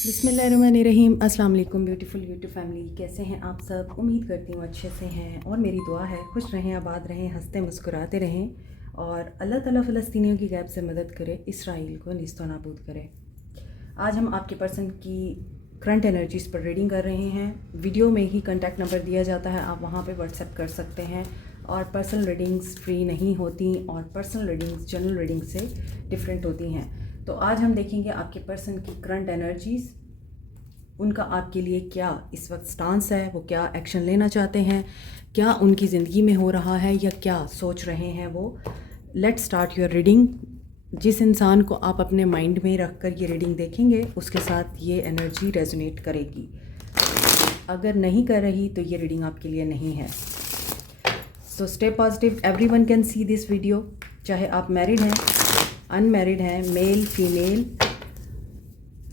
बिस्मिल्लाहिर्रहमानिर्रहीम। अस्सलाम वालेकुम ब्यूटीफुल यूट्यूब फैमिली, कैसे हैं आप सब? उम्मीद करती हूँ अच्छे से हैं और मेरी दुआ है खुश रहें, आबाद रहें, हंसते मुस्कुराते रहें और अल्लाह ताला फ़लस्तीनियों की गैब से मदद करे, इसराइल को निस्तो नाबूद करे। आज हम आपके पर्सन की करंट एनर्जीज़ पर रीडिंग कर रहे हैं। वीडियो में ही कॉन्टैक्ट नंबर दिया जाता है, आप वहाँ पर व्हाट्सएप कर सकते हैं। और पर्सनल रीडिंग्स फ्री नहीं होती और पर्सनल रीडिंग्स जनरल रीडिंग से डिफरेंट होती हैं। तो आज हम देखेंगे आपके पर्सन की करंट एनर्जीज़, उनका आपके लिए क्या इस वक्त स्टांस है, वो क्या एक्शन लेना चाहते हैं, क्या उनकी ज़िंदगी में हो रहा है या क्या सोच रहे हैं वो। Let's start your reading. जिस इंसान को आप अपने माइंड में रख कर ये रीडिंग देखेंगे उसके साथ ये एनर्जी रेजोनेट करेगी। अगर नहीं कर रही तो ये रीडिंग आपके लिए नहीं है। So stay positive, everyone can see this video, चाहे आप मैरिड हैं, अनमैरिड हैं, मेल फीमेल,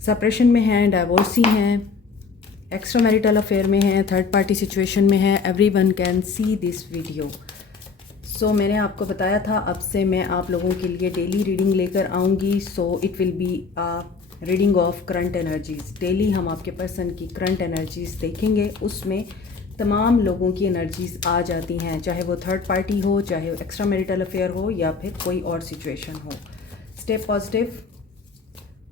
सेपरेशन में हैं, डाइवोर्सी हैं, एक्स्ट्रा मैरिटल अफेयर में हैं, थर्ड पार्टी सिचुएशन में हैं, everyone can see this video. So मैंने आपको बताया था अब से मैं आप लोगों के लिए डेली रीडिंग लेकर आऊँगी। So it will be a reading of current energies. Daily हम आपके पर्सन की करंट एनर्जीज़ देखेंगे, उसमें तमाम लोगों की एनर्जीज़ आ जाती हैं, चाहे वो थर्ड पार्टी हो, चाहे एक्स्ट्रा मैरिटल अफेयर हो या फिर कोई और सिचुएशन हो। Stay positive.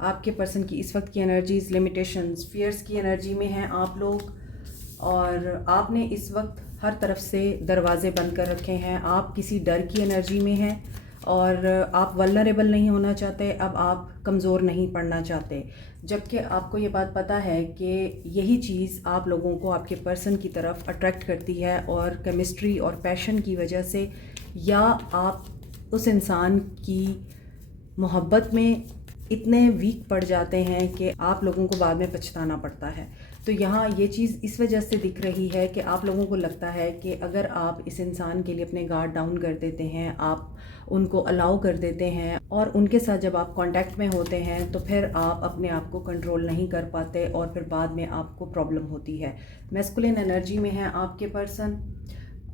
आपके पर्सन की इस वक्त की एनर्जीज़ लिमिटेशंस, फियर्स की एनर्जी में हैं आप लोग और आपने इस वक्त हर तरफ से दरवाजे बंद कर रखे हैं। आप किसी डर की एनर्जी में हैं और आप वल्नरेबल नहीं होना चाहते, अब आप कमज़ोर नहीं पड़ना चाहते। जबकि आपको ये बात पता है कि यही चीज़ आप लोगों को आपके पर्सन की तरफ अट्रैक्ट करती है और केमिस्ट्री और पैशन की वजह से, या आप उस इंसान की मोहब्बत में इतने वीक पड़ जाते हैं कि आप लोगों को बाद में पछताना पड़ता है। तो यहाँ ये चीज़ इस वजह से दिख रही है कि आप लोगों को लगता है कि अगर आप इस इंसान के लिए अपने गार्ड डाउन कर देते हैं, आप उनको अलाउ कर देते हैं और उनके साथ जब आप कांटेक्ट में होते हैं तो फिर आप अपने आप को कंट्रोल नहीं कर पाते और फिर बाद में आपको प्रॉब्लम होती है। मैस्कुलिन एनर्जी में है आपके पर्सन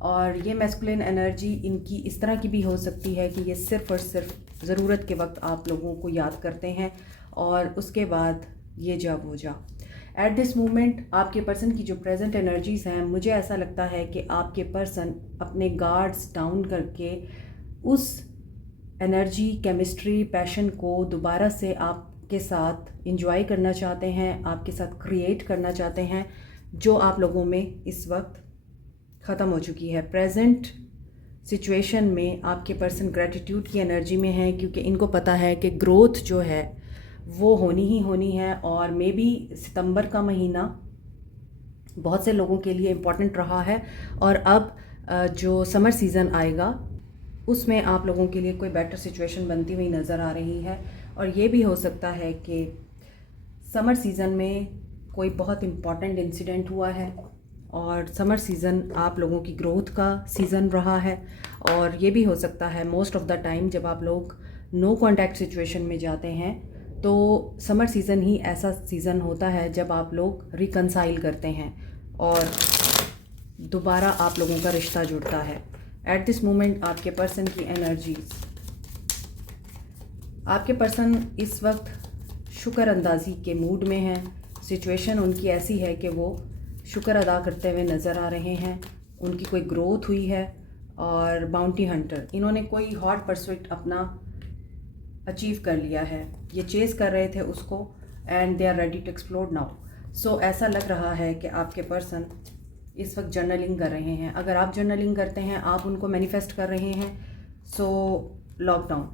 और ये मैस्कुलिन एनर्जी इनकी इस तरह की भी हो सकती है कि ये सिर्फ़ और सिर्फ ज़रूरत के वक्त आप लोगों को याद करते हैं और उसके बाद ये जा वो जा। एट दिस मोमेंट आपके पर्सन की जो प्रेजेंट एनर्जीज़ हैं, मुझे ऐसा लगता है कि आपके पर्सन अपने गार्ड्स डाउन करके उस एनर्जी, केमिस्ट्री, पैशन को दोबारा से आपके साथ इंजॉय करना चाहते हैं, आपके साथ क्रिएट करना चाहते हैं, जो आप लोगों में इस वक्त ख़त्म हो चुकी है। प्रेजेंट सिचुएशन में आपके पर्सन ग्रेटिट्यूड की एनर्जी में है क्योंकि इनको पता है कि ग्रोथ जो है वो होनी ही होनी है और मे बी सितंबर का महीना बहुत से लोगों के लिए इम्पॉर्टेंट रहा है और अब जो समर सीज़न आएगा उसमें आप लोगों के लिए कोई बेटर सिचुएशन बनती हुई नज़र आ रही है। और ये भी हो सकता है कि समर सीज़न में कोई बहुत इम्पॉर्टेंट इंसिडेंट हुआ है और समर सीज़न आप लोगों की ग्रोथ का सीज़न रहा है। और ये भी हो सकता है मोस्ट ऑफ़ द टाइम जब आप लोग नो कॉन्टैक्ट सिचुएशन में जाते हैं तो समर सीज़न ही ऐसा सीज़न होता है जब आप लोग रिकंसाइल करते हैं और दोबारा आप लोगों का रिश्ता जुड़ता है। एट दिस मोमेंट आपके पर्सन की एनर्जीज़, आपके पर्सन इस वक्त शुक्र अंदाज़ी के मूड में हैं। सिचुएशन उनकी ऐसी है कि वो शुक्र अदा करते हुए नज़र आ रहे हैं, उनकी कोई ग्रोथ हुई है। और बाउंटी हंटर, इन्होंने कोई हॉट परस्यूट अपना अचीव कर लिया है, ये चेज़ कर रहे थे उसको and they are ready to explore now. So ऐसा लग रहा है कि आपके पर्सन इस वक्त जर्नलिंग कर रहे हैं। अगर आप जर्नलिंग करते हैं, आप उनको मैनिफेस्ट कर रहे हैं। सो लॉकडाउन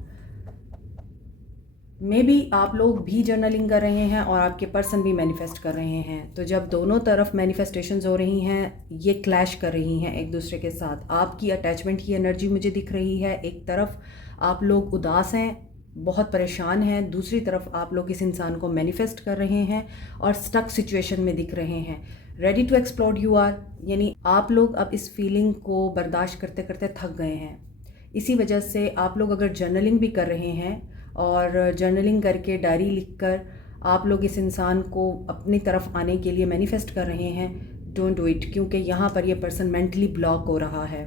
मे बी आप लोग भी जर्नलिंग कर रहे हैं और आपके पर्सन भी मैनिफेस्ट कर रहे हैं। तो जब दोनों तरफ मैनिफेस्टेशंस हो रही हैं, ये क्लैश कर रही हैं एक दूसरे के साथ। आपकी अटैचमेंट की एनर्जी मुझे दिख रही है, एक तरफ आप लोग उदास हैं, बहुत परेशान हैं, दूसरी तरफ आप लोग इस इंसान को मैनिफेस्ट कर रहे हैं और स्टक सिचुएशन में दिख रहे हैं। Ready to explode you are, यानी आप लोग अब इस फीलिंग को बर्दाश्त करते करते थक गए हैं। इसी वजह से आप लोग अगर जर्नलिंग भी कर रहे हैं और जर्नलिंग करके डायरी लिखकर आप लोग इस इंसान को अपनी तरफ आने के लिए मैनिफेस्ट कर रहे हैं, डोंट डू इट, क्योंकि यहाँ पर ये पर्सन मेंटली ब्लॉक हो रहा है।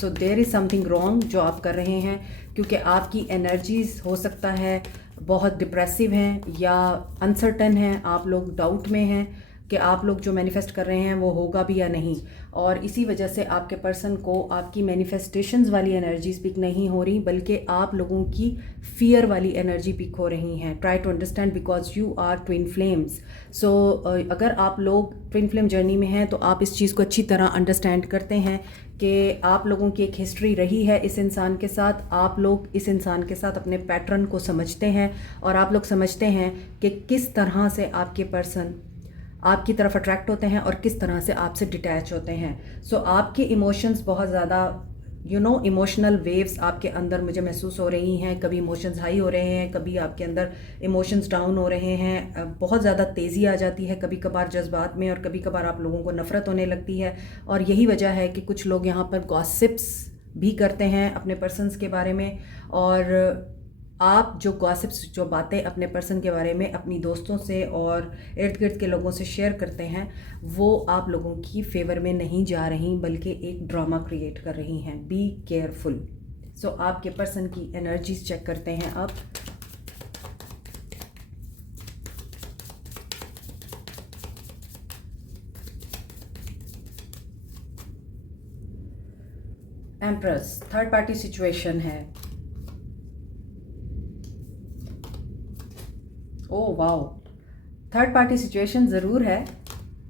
So there is something wrong जो आप कर रहे हैं, क्योंकि आपकी एनर्जीज़ हो सकता है बहुत डिप्रेसिव हैं या अनसर्टन हैं, आप लोग डाउट में हैं कि आप लोग जो मैनिफेस्ट कर रहे हैं वो होगा भी या नहीं, और इसी वजह से आपके पर्सन को आपकी मैनिफेस्टेशंस वाली एनर्जीज पिक नहीं हो रही, बल्कि आप लोगों की फियर वाली एनर्जी पिक हो रही हैं। Try to understand because you are twin flames. So अगर आप लोग ट्विन फ्लेम जर्नी में हैं तो आप इस चीज़ को अच्छी तरह अंडरस्टैंड करते हैं कि आप लोगों की एक हिस्ट्री रही है इस इंसान के साथ, आप लोग इस इंसान के साथ अपने पैटर्न को समझते हैं और आप लोग समझते हैं कि किस तरह से आपके पर्सन आपकी तरफ अट्रैक्ट होते हैं और किस तरह से आपसे डिटैच होते हैं। सो आपके इमोशंस बहुत ज़्यादा इमोशनल वेव्स आपके अंदर मुझे महसूस हो रही हैं। कभी इमोशंस हाई हो रहे हैं, कभी आपके अंदर इमोशंस डाउन हो रहे हैं, बहुत ज़्यादा तेज़ी आ जाती है कभी कभार जज्बात में, और कभी कभार आप लोगों को नफ़रत होने लगती है। और यही वजह है कि कुछ लोग यहाँ पर गॉसिप्स भी करते हैं अपने पर्सन्स के बारे में, और आप जो गॉसिप्स जो बातें अपने पर्सन के बारे में अपनी दोस्तों से और इर्द गिर्द के लोगों से शेयर करते हैं, वो आप लोगों की फेवर में नहीं जा रही, बल्कि एक ड्रामा क्रिएट कर रही हैं। Be careful. सो आपके पर्सन की एनर्जीज चेक करते हैं अब। एम्प्रेस, थर्ड पार्टी सिचुएशन है। Oh wow, third party situation ज़रूर है,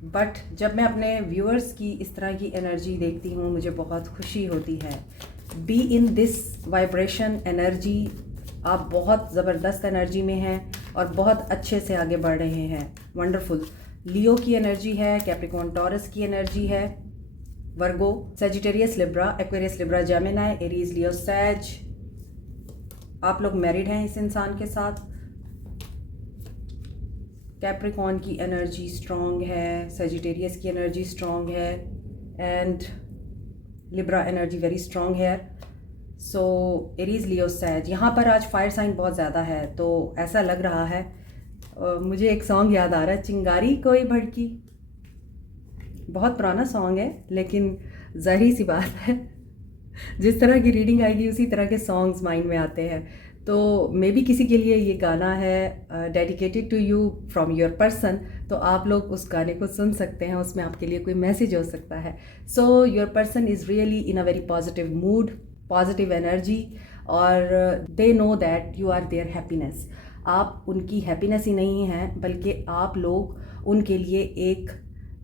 बट जब मैं अपने व्यूअर्स की इस तरह की एनर्जी देखती हूँ मुझे बहुत खुशी होती है। Be in this vibration energy, आप बहुत ज़बरदस्त एनर्जी में हैं और बहुत अच्छे से आगे बढ़ रहे हैं। वंडरफुल। लियो की एनर्जी है, कैप्रिकॉर्न टॉरस की एनर्जी है, Virgo, Sagittarius Libra, Aquarius Libra, Gemini, Aries, Leo, Sag. आप लोग मैरिड हैं इस इंसान के साथ। कैप्रिकॉर्न की एनर्जी स्ट्रॉन्ग है, सेजिटेरियस की एनर्जी स्ट्रॉन्ग है, and Libra energy very strong है। सो एरीज, लियो, सैज। यहाँ पर आज फायर साइन बहुत ज़्यादा है, तो ऐसा लग रहा है मुझे एक सॉन्ग याद आ रहा है, चिंगारी कोई भड़की। बहुत पुराना सॉन्ग है, लेकिन ज़ाहिर सी बात है जिस तरह की रीडिंग आएगी उसी तरह के सॉन्ग्स माइंड में आते हैं। तो मे बी किसी के लिए ये गाना है dedicated to you from your person, तो आप लोग उस गाने को सुन सकते हैं, उसमें आपके लिए कोई मैसेज हो सकता है। So your person is really in a very positive mood, positive energy, और they know that you are their happiness. आप उनकी हैप्पीनेस ही नहीं हैं, बल्कि आप लोग उनके लिए एक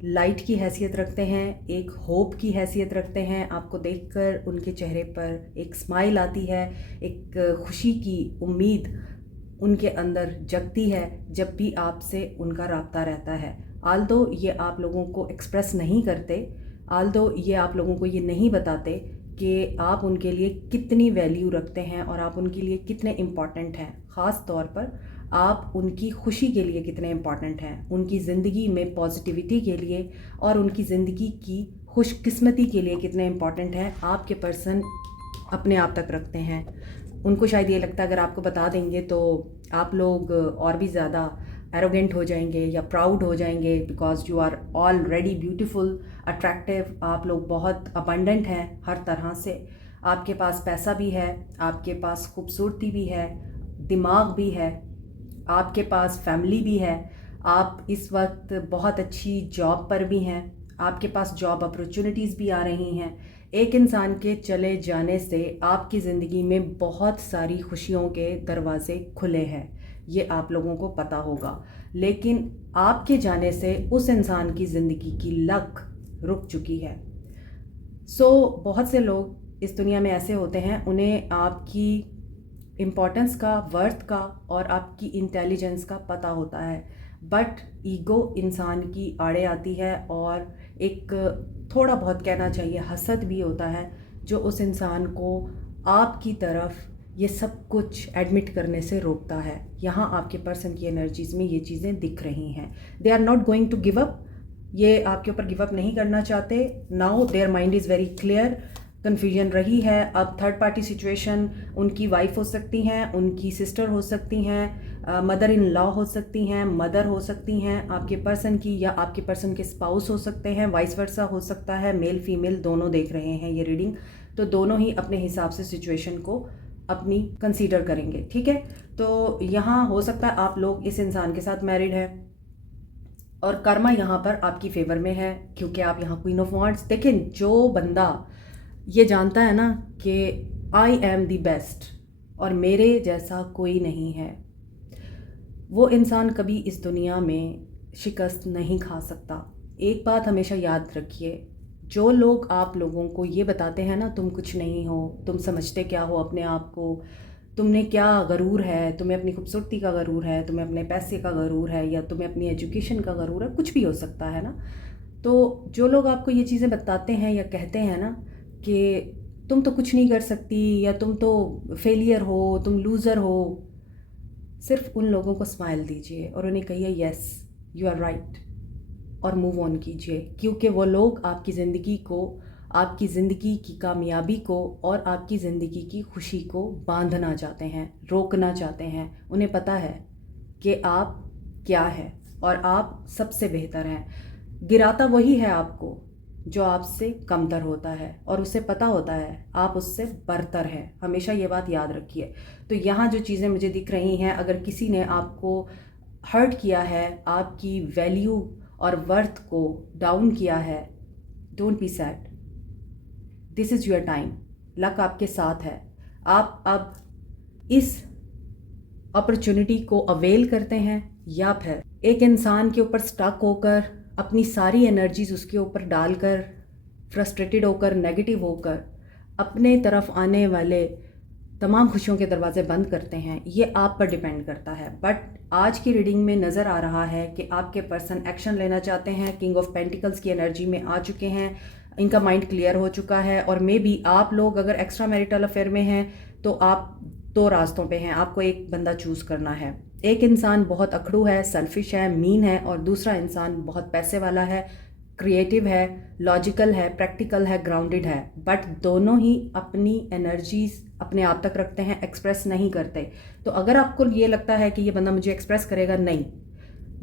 लाइट की हैसियत रखते हैं, एक होप की हैसियत रखते हैं। आपको देखकर उनके चेहरे पर एक स्माइल आती है, एक खुशी की उम्मीद उनके अंदर जगती है जब भी आपसे उनका राब्ता रहता है। आल्दो ये आप लोगों को एक्सप्रेस नहीं करते, आल्दो ये आप लोगों को ये नहीं बताते कि आप उनके लिए कितनी वैल्यू रखते हैं और आप उनके लिए कितने इम्पॉर्टेंट हैं। ख़ास तौर पर आप उनकी खुशी के लिए कितने इम्पॉर्टेंट हैं, उनकी ज़िंदगी में पॉजिटिविटी के लिए और उनकी ज़िंदगी की खुशकिस्मती के लिए कितने इम्पॉर्टेंट हैं, आपके पर्सन अपने आप तक रखते हैं। उनको शायद ये लगता है अगर आपको बता देंगे तो आप लोग और भी ज़्यादा एरोगेंट हो जाएंगे या प्राउड हो जाएंगे, because you are already beautiful, attractive. आप लोग बहुत अबंडेंट हैं हर तरह से। आपके पास पैसा भी है, आपके पास खूबसूरती भी है, दिमाग भी है, आपके पास फैमिली भी है, आप इस वक्त बहुत अच्छी जॉब पर भी हैं, आपके पास जॉब अपॉर्चुनिटीज़ भी आ रही हैं। एक इंसान के चले जाने से आपकी ज़िंदगी में बहुत सारी खुशियों के दरवाज़े खुले हैं, ये आप लोगों को पता होगा। लेकिन आपके जाने से उस इंसान की ज़िंदगी की लक रुक चुकी है। बहुत से लोग इस दुनिया में ऐसे होते हैं, उन्हें आपकी इम्पोर्टेंस का, वर्थ का और आपकी इंटेलिजेंस का पता होता है, बट ईगो इंसान की आड़े आती है और एक थोड़ा बहुत कहना चाहिए हसद भी होता है, जो उस इंसान को आपकी तरफ ये सब कुछ एडमिट करने से रोकता है। यहाँ आपके पर्सन की एनर्जीज़ में ये चीज़ें दिख रही हैं। They are not going to give up, ये आपके ऊपर गिव अप नहीं करना चाहते। Now their mind is very clear. Confusion रही है, अब थर्ड पार्टी सिचुएशन उनकी वाइफ हो सकती हैं, उनकी सिस्टर हो सकती हैं, मदर इन लॉ हो सकती हैं, मदर हो सकती हैं आपके पर्सन की, या आपके पर्सन के स्पाउस हो सकते हैं, वाइस वर्सा हो सकता है, मेल फीमेल दोनों देख रहे हैं ये रीडिंग। तो दोनों ही अपने हिसाब से सिचुएशन को अपनी कंसीडर करेंगे, ठीक है। तो यहाँ हो सकता है आप लोग इस इंसान के साथ मैरिड है और कर्मा यहाँ पर आपकी फेवर में है क्योंकि आप यहाँ क्वीन ऑफ वांड्स। लेकिन जो बंदा ये जानता है ना कि आई एम दी बेस्ट और मेरे जैसा कोई नहीं है, वो इंसान कभी इस दुनिया में शिकस्त नहीं खा सकता। एक बात हमेशा याद रखिए, जो लोग आप लोगों को ये बताते हैं ना तुम कुछ नहीं हो, तुम समझते क्या हो अपने आप को, तुमने क्या गरूर है, तुम्हें अपनी खूबसूरती का गरूर है, तुम्हें अपने पैसे का गरूर है, या तुम्हें अपनी एजुकेशन का गरूर है, कुछ भी हो सकता है ना। तो जो लोग आपको ये चीज़ें बताते हैं या कहते हैं ना कि तुम तो कुछ नहीं कर सकती या तुम तो फेलियर हो, तुम लूज़र हो, सिर्फ उन लोगों को स्माइल दीजिए और उन्हें कहिए यस यू आर राइट और मूव ऑन कीजिए, क्योंकि वो लोग आपकी ज़िंदगी को, आपकी ज़िंदगी की कामयाबी को और आपकी ज़िंदगी की खुशी को बांधना चाहते हैं, रोकना चाहते हैं। उन्हें पता है कि आप क्या है और आप सबसे बेहतर हैं। गिराता वही है आपको जो आपसे कमतर होता है और उसे पता होता है आप उससे बरतर है। हमेशा ये बात याद रखिए। तो यहाँ जो चीज़ें मुझे दिख रही हैं, अगर किसी ने आपको हर्ट किया है, आपकी वैल्यू और वर्थ को डाउन किया है, don't be sad, this is your time, luck आपके साथ है। आप अब इस अपॉर्चुनिटी को अवेल करते हैं या फिर एक इंसान के ऊपर स्टक होकर अपनी सारी एनर्जीज उसके ऊपर डालकर फ्रस्ट्रेटेड होकर नेगेटिव होकर अपने तरफ आने वाले तमाम खुशियों के दरवाजे बंद करते हैं। ये आप पर डिपेंड करता है। बट आज की रीडिंग में नज़र आ रहा है कि आपके पर्सन एक्शन लेना चाहते हैं, किंग ऑफ पेंटिकल्स की एनर्जी में आ चुके हैं, इनका माइंड क्लियर हो चुका है। और मे बी आप लोग अगर एक्स्ट्रा मैरिटल अफेयर में हैं तो आप दो रास्तों पे हैं, आपको एक बंदा चूज़ करना है। एक इंसान बहुत अखड़ू है, सेल्फिश है, मीन है, और दूसरा इंसान बहुत पैसे वाला है, क्रिएटिव है, लॉजिकल है, प्रैक्टिकल है, ग्राउंडेड है। बट दोनों ही अपनी एनर्जीज अपने आप तक रखते हैं, एक्सप्रेस नहीं करते। तो अगर आपको ये लगता है कि ये बंदा मुझे एक्सप्रेस करेगा, नहीं,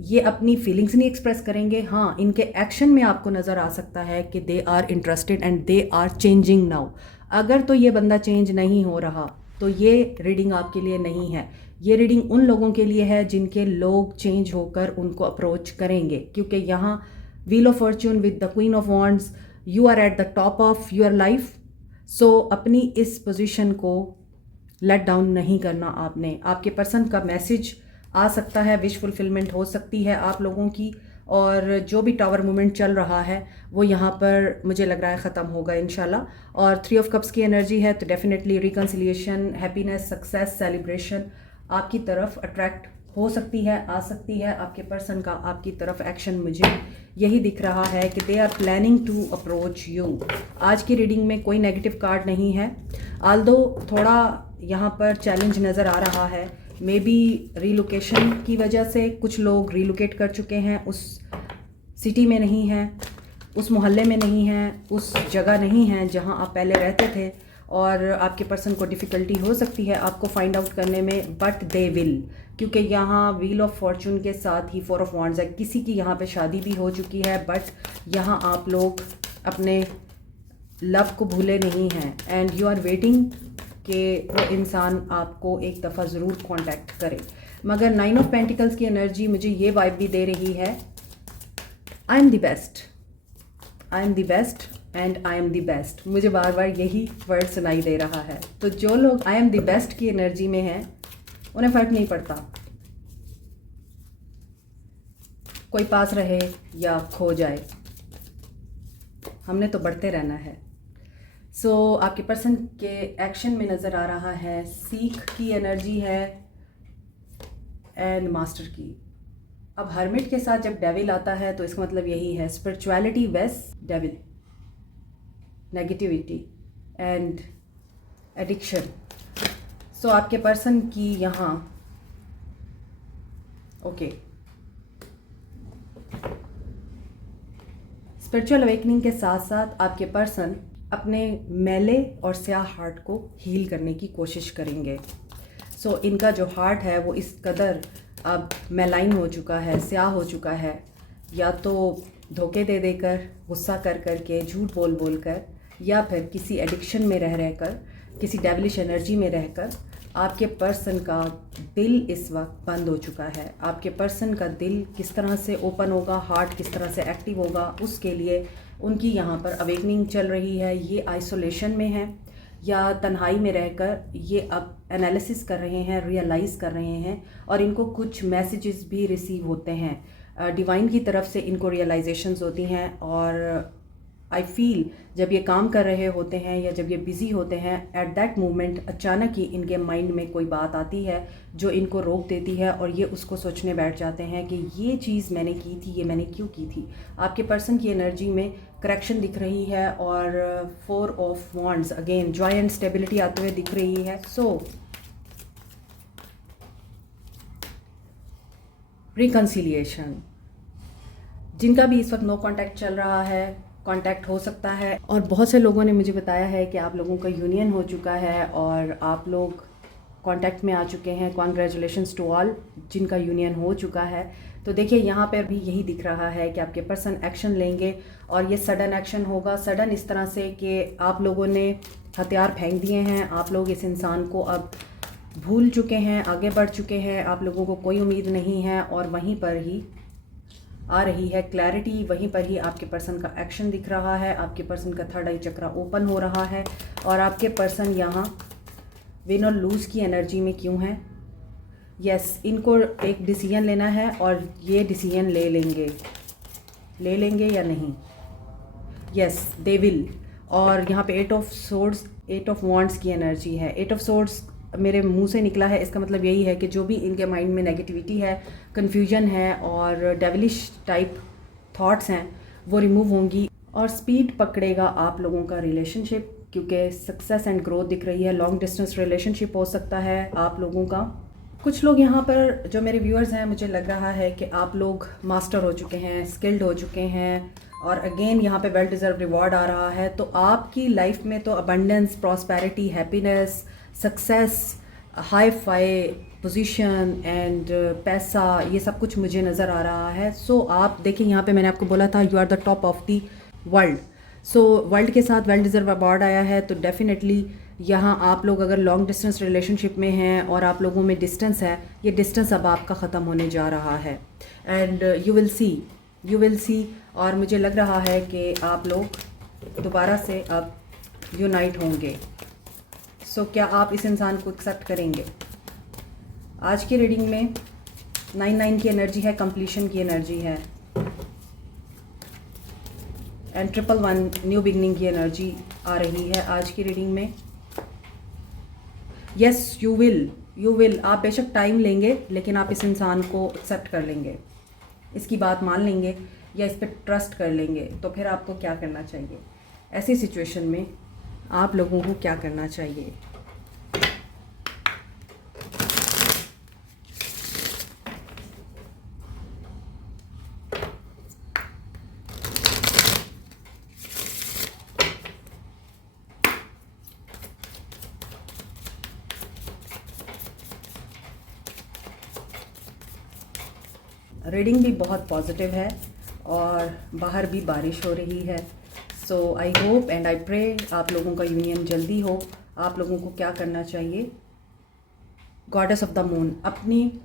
ये अपनी फीलिंग्स नहीं एक्सप्रेस करेंगे। हाँ, इनके एक्शन में आपको नज़र आ सकता है कि they are interested and they are changing now. अगर तो ये बंदा चेंज नहीं हो रहा तो ये रीडिंग आपके लिए नहीं है। ये रीडिंग उन लोगों के लिए है जिनके लोग चेंज होकर उनको अप्रोच करेंगे, क्योंकि यहाँ wheel of fortune with the queen of wands, you are at the top of your life. So अपनी इस पोजीशन को लेट डाउन नहीं करना आपने। आपके पर्सन का मैसेज आ सकता है, विश फुलफिलमेंट हो सकती है आप लोगों की, और जो भी टावर मूवमेंट चल रहा है वो यहाँ पर मुझे लग रहा है ख़त्म होगा इंशाल्लाह। और 3 ऑफ कप्स की एनर्जी है, तो definitely reconciliation, happiness, success, celebration आपकी तरफ अट्रैक्ट हो सकती है, आ सकती है। आपके पर्सन का आपकी तरफ एक्शन मुझे यही दिख रहा है कि they are planning to approach you. आज की रीडिंग में कोई नेगेटिव कार्ड नहीं है, आल्दो थोड़ा यहाँ पर चैलेंज नज़र आ रहा है। मे बी रीलोकेशन की वजह से कुछ लोग रीलोकेट कर चुके हैं, उस सिटी में नहीं हैं, उस मोहल्ले में नहीं हैं, उस जगह नहीं हैं जहाँ आप पहले रहते थे, और आपके पर्सन को डिफ़िकल्टी हो सकती है आपको फाइंड आउट करने में, बट दे विल, क्योंकि यहाँ व्हील ऑफ फॉर्चून के साथ ही 4 ऑफ वॉन्ड्स है। किसी की यहाँ पे शादी भी हो चुकी है, बट यहाँ आप लोग अपने लव को भूले नहीं हैं एंड यू आर वेटिंग कि वो इंसान आपको एक दफ़ा ज़रूर कांटेक्ट करे। मगर 9 ऑफ पेंटिकल्स की एनर्जी मुझे ये वाइब भी दे रही है, I am the best, I am the best and I am the best. मुझे बार बार यही वर्ड सुनाई दे रहा है। तो जो लोग आई एम द बेस्ट की एनर्जी में हैं उन्हें फ़र्क नहीं पड़ता कोई पास रहे या खो जाए, हमने तो बढ़ते रहना है। सो आपके पर्सन के एक्शन में नज़र आ रहा है सीख की एनर्जी है एंड मास्टर की। अब हर्मिट के साथ जब डेविल आता है तो इसका मतलब यही है, स्पिरिचुअलिटी वेस डेविल, नेगेटिविटी एंड एडिक्शन। सो आपके पर्सन की यहाँ ओके स्पिरिचुअल अवेकनिंग के साथ साथ आपके पर्सन अपने मैले और स्याह हार्ट को हील करने की कोशिश करेंगे। सो इनका जो हार्ट है वो इस कदर अब मैलाइन हो चुका है, स्याह हो चुका है, या तो धोखे दे देकर, गुस्सा कर कर के, झूठ बोल बोल कर, या फिर किसी एडिक्शन में रहकर, किसी डेविलिश एनर्जी में रहकर आपके पर्सन का दिल इस वक्त बंद हो चुका है। आपके पर्सन का दिल किस तरह से ओपन होगा, हार्ट किस तरह से एक्टिव होगा, उसके लिए उनकी यहाँ पर अवेकनिंग चल रही है। ये आइसोलेशन में है या तन्हाई में रहकर ये अब एनालिसिस कर रहे हैं, रियलाइज़ कर रहे हैं, और इनको कुछ मैसेजेस भी रिसीव होते हैं डिवाइन की तरफ से। इनको रियलाइजेशंस होती हैं और आई फील जब ये काम कर रहे होते हैं या जब ये बिज़ी होते हैं, एट दैट मोमेंट अचानक ही इनके माइंड में कोई बात आती है जो इनको रोक देती है और ये उसको सोचने बैठ जाते हैं कि ये चीज़ मैंने की थी, ये मैंने क्यों की थी। आपके पर्सन की एनर्जी में करेक्शन दिख रही है और 4 of wands again Joy and stability आते हुए दिख रही है। सो रिकन्सिलिएशन, जिनका भी इस वक्त नो कॉन्टैक्ट चल रहा है, कांटेक्ट हो सकता है। और बहुत से लोगों ने मुझे बताया है कि आप लोगों का यूनियन हो चुका है और आप लोग कांटेक्ट में आ चुके हैं। कॉन्ग्रेचुलेशंस टू ऑल जिनका यूनियन हो चुका है। तो देखिए यहाँ पर भी यही दिख रहा है कि आपके पर्सन एक्शन लेंगे और ये सडन एक्शन होगा। सडन इस तरह से कि आप लोगों ने हथियार फेंक दिए हैं, आप लोग इस इंसान को अब भूल चुके हैं, आगे बढ़ चुके हैं, आप लोगों को कोई उम्मीद नहीं है। और वहीं पर ही आ रही है क्लैरिटी, वहीं पर ही आपके पर्सन का एक्शन दिख रहा है। आपके पर्सन का थर्ड आई चक्रा ओपन हो रहा है और आपके पर्सन यहाँ विन और लूज़ की एनर्जी में क्यों है। यस, इनको एक डिसीजन लेना है और ये डिसीजन ले लेंगे या नहीं। Yes, they will. और यहाँ पे 8 ऑफ सोर्ड्स, 8 ऑफ वॉन्ड्स की एनर्जी है। 8 ऑफ सोर्ड्स मेरे मुंह से निकला है, इसका मतलब यही है कि जो भी इनके माइंड में नेगेटिविटी है, कन्फ्यूजन है और डेविलिश टाइप थॉट्स हैं वो रिमूव होंगी और स्पीड पकड़ेगा आप लोगों का रिलेशनशिप, क्योंकि सक्सेस एंड ग्रोथ दिख रही है। लॉन्ग डिस्टेंस रिलेशनशिप हो सकता है आप लोगों का। कुछ लोग यहाँ पर जो मेरे व्यूअर्स हैं, मुझे लग रहा है कि आप लोग मास्टर हो चुके हैं, स्किल्ड हो चुके हैं और अगेन यहाँ पे वेल डिज़र्व रिवॉर्ड आ रहा है। तो आपकी लाइफ में तो abundance, prosperity, happiness, success, hi fi position and पैसा, ये सब कुछ मुझे नज़र आ रहा है। सो आप देखिए यहाँ पे मैंने आपको बोला था you are the top of the world. So world के साथ वेल डिज़र्व अवार्ड आया है। तो डेफिनेटली यहाँ आप लोग अगर लॉन्ग डिस्टेंस रिलेशनशिप में हैं और आप लोगों में डिस्टेंस है, ये डिस्टेंस अब आपका ख़त्म होने जा रहा है एंड यू विल सी। और मुझे लग रहा है कि आप लोग दोबारा से अब यूनाइट होंगे। सो क्या आप इस इंसान को एक्सेप्ट करेंगे? आज की रीडिंग में 9 की एनर्जी है, कंप्लीशन की एनर्जी है एंड 111 न्यू बिगनिंग की एनर्जी आ रही है आज की रीडिंग में। Yes, you will. आप बेशक टाइम लेंगे लेकिन आप इस इंसान को एक्सेप्ट कर लेंगे, इसकी बात मान लेंगे या इस पर ट्रस्ट कर लेंगे। तो फिर आपको क्या करना चाहिए ऐसी सिचुएशन में? आप लोगों को क्या करना चाहिए? रीडिंग भी बहुत पॉजिटिव है और बाहर भी बारिश हो रही है। So I hope and I pray आप लोगों का यूनियन जल्दी हो। आप लोगों को क्या करना चाहिए? गॉडेस ऑफ द मून, अपनी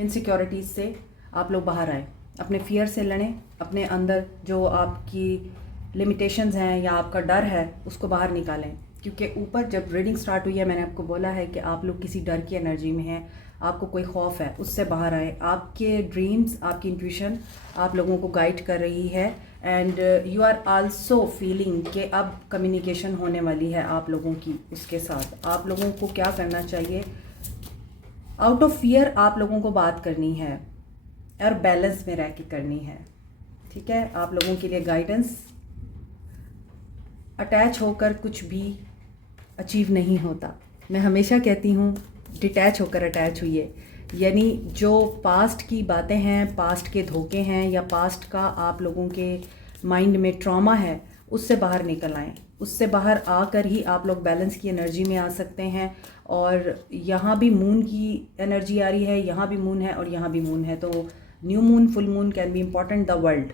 इनसिक्योरिटीज़ से आप लोग बाहर आए, अपने फियर से लड़ें, अपने अंदर जो आपकी लिमिटेशंस हैं या आपका डर है उसको बाहर निकालें। क्योंकि ऊपर जब रीडिंग स्टार्ट हुई है मैंने आपको बोला है कि आप लोग किसी डर की एनर्जी में हैं, आपको कोई खौफ है, उससे बाहर आए। आपके ड्रीम्स, आपकी इंट्यूशन आप लोगों को गाइड कर रही है and you are also feeling कि अब कम्युनिकेशन होने वाली है आप लोगों की उसके साथ। आप लोगों को क्या करना चाहिए? आउट ऑफ फियर आप लोगों को बात करनी है और बैलेंस में रह के करनी है। ठीक है, आप लोगों के लिए गाइडेंस। अटैच होकर कुछ भी अचीव नहीं होता। मैं हमेशा कहती हूँ डिटैच होकर अटैच हुइए। यानी जो पास्ट की बातें हैं, पास्ट के धोखे हैं या पास्ट का आप लोगों के माइंड में ट्रॉमा है, उससे बाहर निकल आएँ। उससे बाहर आकर ही आप लोग बैलेंस की एनर्जी में आ सकते हैं। और यहाँ भी मून की एनर्जी आ रही है, यहाँ भी मून है और यहाँ भी मून है। तो new moon, full moon can be important the world.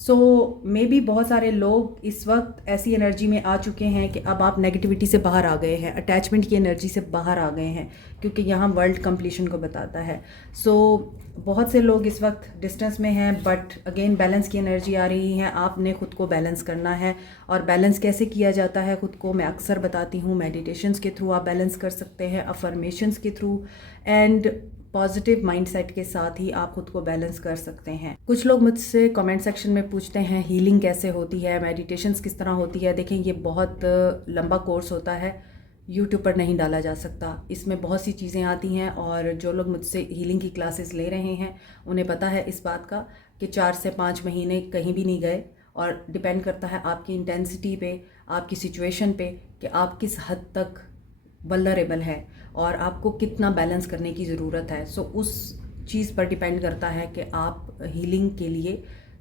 So may be बहुत सारे लोग इस वक्त ऐसी एनर्जी में आ चुके हैं कि अब आप नेगेटिविटी से बाहर आ गए हैं, अटैचमेंट की एनर्जी से बाहर आ गए हैं, क्योंकि यहाँ वर्ल्ड कंप्लीशन को बताता है। सो बहुत से लोग इस वक्त डिस्टेंस में हैं, बट अगेन बैलेंस की एनर्जी आ रही है। आपने ख़ुद को बैलेंस करना है, और बैलेंस कैसे किया जाता है ख़ुद को मैं अक्सर बताती हूँ। मेडिटेशंस के थ्रू आप बैलेंस कर सकते हैं, अफर्मेशंस के थ्रू, एंड पॉजिटिव माइंडसेट के साथ ही आप खुद को बैलेंस कर सकते हैं। कुछ लोग मुझसे कमेंट सेक्शन में पूछते हैं हीलिंग कैसे होती है, मेडिटेशंस किस तरह होती है। देखें, ये बहुत लंबा कोर्स होता है, यूट्यूब पर नहीं डाला जा सकता। इसमें बहुत सी चीज़ें आती हैं, और जो लोग मुझसे हीलिंग की क्लासेस ले रहे हैं उन्हें पता है इस बात का कि 4 से 5 महीने कहीं भी नहीं गए, और डिपेंड करता है आपकी इंटेंसिटी पे, आपकी सिचुएशन पे, कि आप किस हद तक वल्नरेबल है और आपको कितना बैलेंस करने की ज़रूरत है। सो उस चीज़ पर डिपेंड करता है कि आप हीलिंग के लिए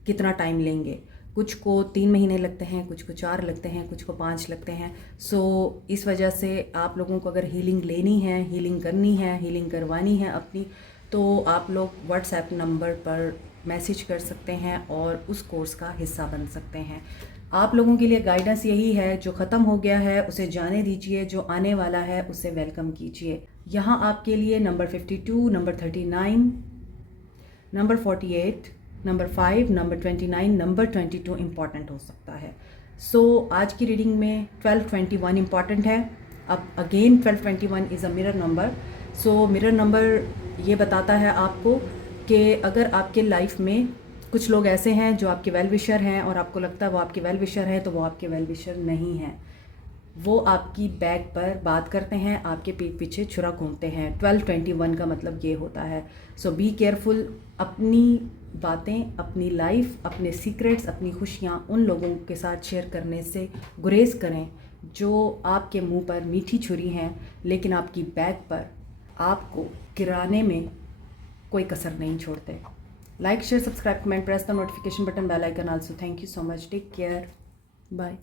कितना टाइम लेंगे। कुछ को 3 महीने लगते हैं, कुछ को 4 लगते हैं, कुछ को 5 लगते हैं। सो इस वजह से आप लोगों को अगर हीलिंग लेनी है, हीलिंग करनी है, हीलिंग करवानी है अपनी, तो आप लोग व्हाट्सएप नंबर पर मैसेज कर सकते हैं और उस कोर्स का हिस्सा बन सकते हैं। आप लोगों के लिए गाइडेंस यही है, जो ख़त्म हो गया है उसे जाने दीजिए, जो आने वाला है उसे वेलकम कीजिए। यहाँ आपके लिए number 52, number 39, number 48, number 5, number 29, number 22 important हो सकता है। सो आज की रीडिंग में 1221 इम्पॉर्टेंट है। अब again 1221 is a mirror number. So mirror number ये बताता है आपको कि अगर आपके लाइफ में कुछ लोग ऐसे हैं जो आपके वेल विशर हैं, और आपको लगता है वो आपके वेल विशर हैं, तो वो आपके वेल विशर नहीं हैं। वो आपकी बैक पर बात करते हैं, आपके पीठ पीछे छुरा घूमते हैं। 1221 का मतलब ये होता है। सो बी केयरफुल। अपनी बातें, अपनी लाइफ, अपने सीक्रेट्स, अपनी खुशियाँ उन लोगों के साथ शेयर करने से गुरेज करें जो आपके मुंह पर मीठी छुरी हैं, लेकिन आपकी बैक पर आपको गिराने में कोई कसर नहीं छोड़ते। Like, share, subscribe, comment, press the notification button, bell icon also. Thank you so much. Take care. Bye.